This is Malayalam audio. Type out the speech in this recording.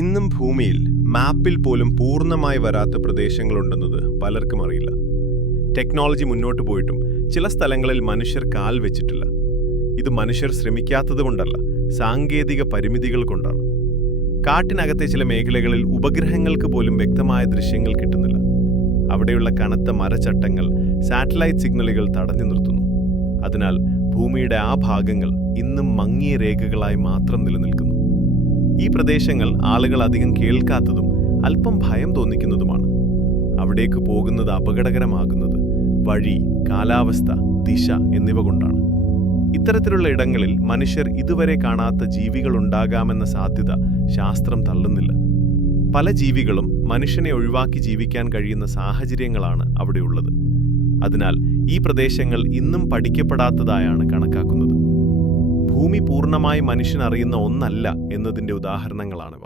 ഇന്നും ഭൂമിയിൽ മാപ്പിൽ പോലും പൂർണ്ണമായി വരാത്ത പ്രദേശങ്ങളുണ്ടെന്നത് പലർക്കും അറിയില്ല. ടെക്നോളജി മുന്നോട്ട് പോയിട്ടും ചില സ്ഥലങ്ങളിൽ മനുഷ്യർ കാൽ വെച്ചിട്ടില്ല. ഇത് മനുഷ്യർ ശ്രമിക്കാത്തതുകൊണ്ടല്ല, സാങ്കേതിക പരിമിതികൾ കൊണ്ടാണ്. കാട്ടിനകത്തെ ചില മേഖലകളിൽ ഉപഗ്രഹങ്ങൾക്ക് പോലും വ്യക്തമായ ദൃശ്യങ്ങൾ കിട്ടുന്നില്ല. അവിടെയുള്ള കനത്ത മരച്ചട്ടങ്ങൾ, സാറ്റലൈറ്റ് സിഗ്നലുകൾ തടഞ്ഞു നിർത്തുന്നു. അതിനാൽ ഭൂമിയുടെ ആ ഭാഗങ്ങൾ ഇന്നും മങ്ങിയ രേഖകളായി മാത്രം നിലനിൽക്കുന്നു. ഈ പ്രദേശങ്ങൾ ആളുകൾ അധികം കേൾക്കാത്തതും അല്പം ഭയം തോന്നിക്കുന്നതുമാണ്. അവിടേക്ക് പോകുന്നത് അപകടകരമാകുന്നത് വഴി, കാലാവസ്ഥ, ദിശ എന്നിവ കൊണ്ടാണ്. ഇത്തരത്തിലുള്ള ഇടങ്ങളിൽ മനുഷ്യർ ഇതുവരെ കാണാത്ത ജീവികൾ ഉണ്ടാകാമെന്ന സാധ്യത ശാസ്ത്രം തള്ളുന്നില്ല. പല ജീവികളും മനുഷ്യനെ ഒഴിവാക്കി ജീവിക്കാൻ കഴിയുന്ന സാഹചര്യങ്ങളാണ് അവിടെയുള്ളത്. അതിനാൽ ഈ പ്രദേശങ്ങൾ ഇന്നും പഠിക്കപ്പെടാത്തതായാണ് കണക്കാക്കുന്നത്. ഭൂമി പൂർണ്ണമായി മനുഷ്യനറിയുന്ന ഒന്നല്ല എന്നതിൻ്റെ ഉദാഹരണങ്ങളാണിവ.